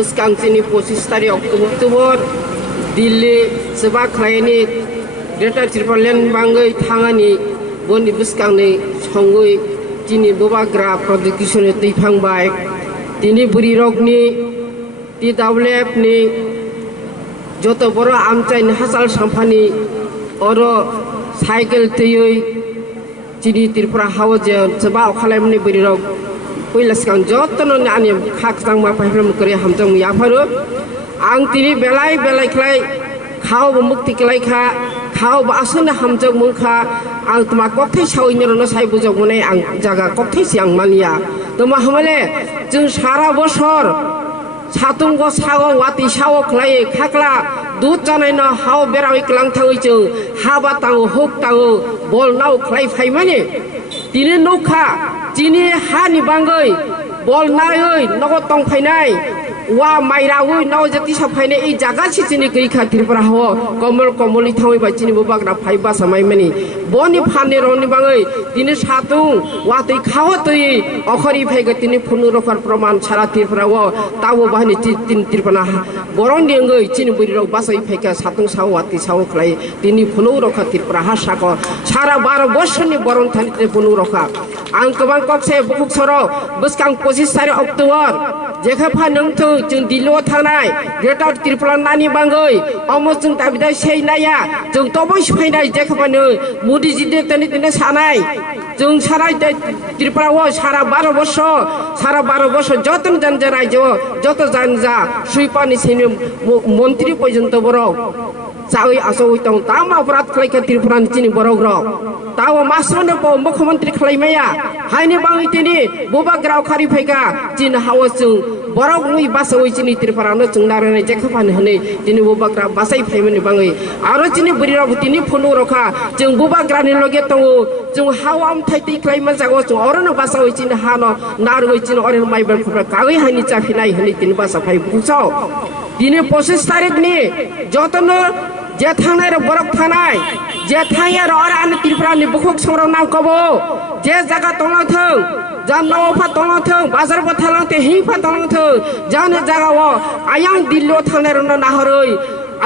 beskang sini 25 tarik Oktober Dili sebab kliennya Greater Tripolian bangai tangani boni beskang ni songgui sini bobagra production ti phangbai tini buri rok ni ti dablep ni joto boro amchai hasal sampani oro cycle tiyoi sini Tripura hawaje sebab khalamni buri rok Puilas kang jotono ani khak sang ma pahlem kore hamjang ya pharu ang tini belai klai khao mukti klai kha khao ba asuna hamjang mungkha ang tuma kokthai sawi nyono sai bujok mone ang jaga kokthai siang mania tuma hamale jung sara boshor satung go sago wati sawo klai khakla du janai na hao berawai klang thangoi jung haba tango hok tango bol nau klai phai mane tini nokha Cini hani bangai bol nai nogo tong phainai wa maira oi no jati sa phaine ei jaga si cini gei kha Tripura ho komoli thawai ba cini bobagra phaiba samai mani boni phane roni bangai tini satung wa tei khawa tei okhori phaiga tini phunu rokar praman sara Tripura ho tawo bahani tin Tripura boron diengai cini buri rok basai phaika satung sawo wati sawo khlai tini phunu rokha Tripura ha sako sara 12 boshoni boron thani te phunu rokha ang kabang kokse bukuk soro beskang 25 tarik Oktober jekha pha nongtho jung dilo thanai Greater Tripura nani bangai omo jung tabidai sei naya jung toboi sfainai jekha pha no modi ji de tani tene sanai jung sarai Tripura wo sara 12 বছর যতন জানজা রাজ্য যত জানজা সুইপানি সেনি মন্ত্রী পর্যন্ত বড় চাই আসই তং তাম অপরাধ খাইকা Tripura চিনি বড় গ্র তাও মাসরনে মুখ্যমন্ত্রী খাইমায়া হাইনি বাঙি তিনি boba grau khari phaika chin hawasung borok ngui basoi chini Tripura no chungdarane jekhapan hane tini boba gra basai phaimani bangai aro chini burira tini phunu rokha jung boba gra ni loge to jung hawam thaiti klaima jago jung orano basoi chini hano naroi chini oren maibal khupra kawi hani chafinai hane tini basa phai buchao tini 25 tarik ni jotono je thanai borok thanai je thaya ora an Tripura ni bukhuk songrong nang kobo je jaga tonglang thong jan no pha tonglang thong bazar bo thalang te hi pha tonglang thong jan jaga wo ayang dillo thanai ron na horoi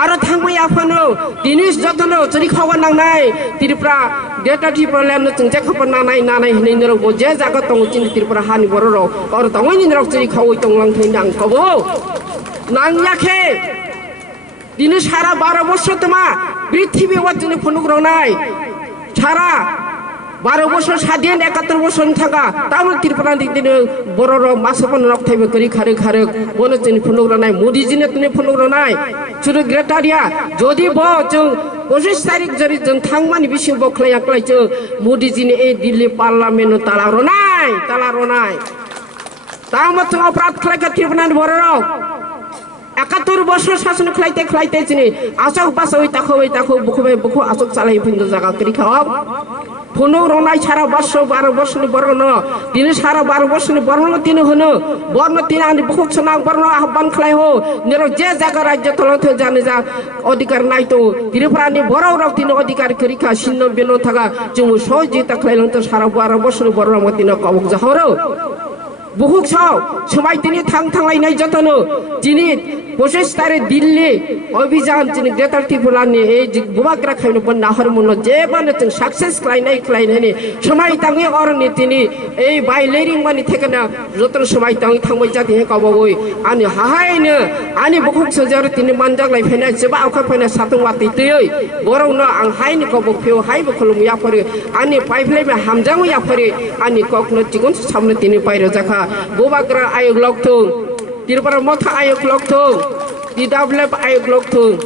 aro thangbai aphano dinis jotono chori khawa nang nai Tripura Greater Tripura no chungje khapon nanai hne nero bo je jaga tong chin Tripura hani bororo or tongoi ni rok chori khawoi tonglang thai nang kobo nang yakhe দিনে সারা 12 বছর তোমা পৃথিবী ওয়াজনে ফনুক রনাই সারা 12 বছর স্বাধীন 71 বছর থাকা তাও Tripura দিনে বড় মাসপন রক থাইবে করি খারে বনে চিনি ফনুক রনাই মোদি জিনে তুমি ফনুক রনাই শুধু গ্রেটারিয়া যদি ব जों 25 তারিখ জরি जों থাংমানি বিসিং বখলাই আকলাই जों মোদি জিনে এই দিল্লি পার্লামেন্ট তালা রনাই তাও মত অপরাধ খাইকা Tripura বড় 71 বছর শাসন খাইতে চিনি আসক বাসই তাখো বুখু আসক চালাই ফিন্দো জায়গা করি খাওয়াব ফোনো রনাই সারা 12 বছর বর্ণ দিনে সারা 12 বছর বর্ণ তিন হনো বর্ণ তিন আনি বুখুক সনা বর্ণ আহ্বান খাই হো নেরো যে জায়গা রাজ্য তলতে জানে যা অধিকার নাই তো Tripura নি বড় রক তিন অধিকার করি খা সিন্ন বেনো থাকা জুম সহজিতা খাইলং তো সারা 12 বছর বর্ণ মতিন কবক জাহরো বুহুক ছাও সময় তিনি থাংলাইনাই যতনো তিনি 25 তারিখ দিল্লি অভিযান তিনি Greater Tripura নি এই বুবাগ্রা খাইনো বন নাহর মন যে বানে जों সাকসেস খাইনাই সময় তাঙ্গি অরনি তিনি এই বাইলেরিং মানি থেকে না যতন সময় তাঙ্গি থাংবাই জাতি হে কবগই আনি হাহাইনো আনি বুহুক সজার তিনি মানজাগলাই ফাইনা যেবা আখা ফাইনা সাতং वाति তৈ বরং ন আং হাইনি কবক ফেও হাইবো খলম ইয়াফরে আনি পাইফলেমে হামজাং ইয়াফরে আনি ককনো চিগুন সামনে তিনি পাইরো জাখা বুবাগ্রা আয়োগ লকথং Tripura motha ayok lokthong di dablep ayok lokthong